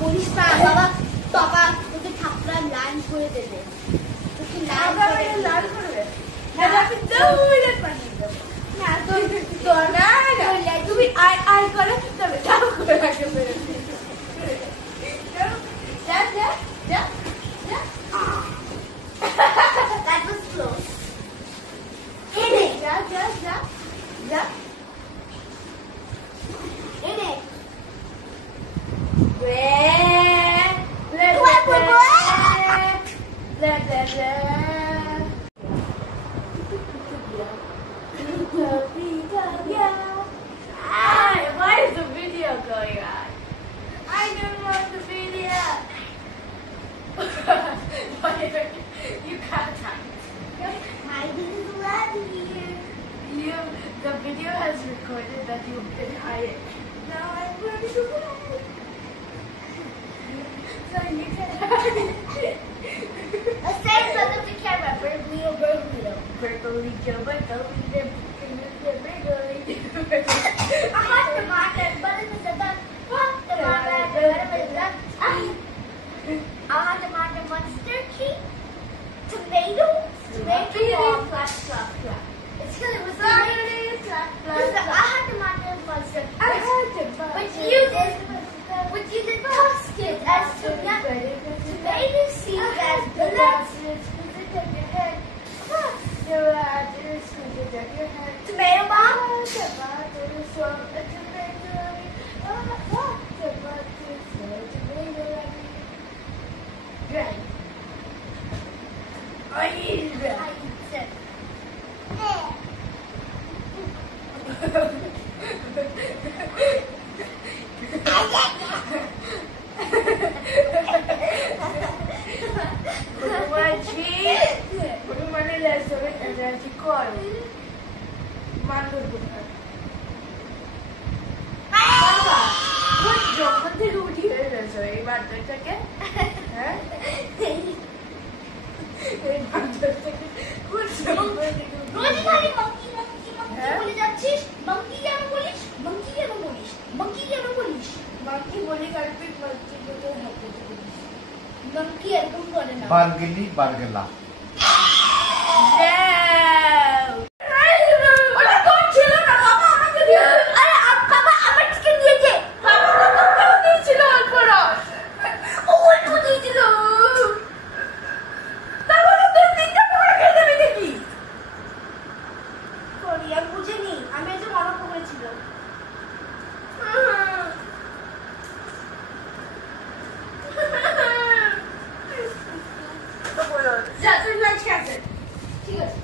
বলিস না বাবা, বাবা তোকে থাপড়া লাল করে দেবে, তোকে লাল করবে। তুমি আর করে তবে যাও করে রাখবে। যা যা যা যা। That was close. In it. যা যা যা যা। In it. Why is the video going on? I don't want the video. You can't hide. Hiding is allowed here. The video has recorded that you've been hiding. Now I'm going to hide. So you can hide. Let's say in front of the camera. Berglio, Berglio. Berkeley, Joe, Berkeley, I have to mark it, but it's a duck. What the mark it, but it's a duck. I'll have to mark the monster tree. Tomato. Clap, clap, clap. It's because it was tomato. I had to mark the monster. But you did toast it as tomato seed as peanuts. Tomato bomb? Right. I eat it. I eat it. রোজ খালি monkey বলে যাচ্ছিস। monkey কেন বলিস? monkey কেন বলিস? monkey কেন বলিস? monkey বলি কার্পেট monkey বলে হাতে বলিস। monkey এরকম করে না। বারগেলি বারগেলা। বুঝিনি, আমি এটা মনে করেছিল। যা তুই লাঞ্চ খেতে। ঠিক আছে।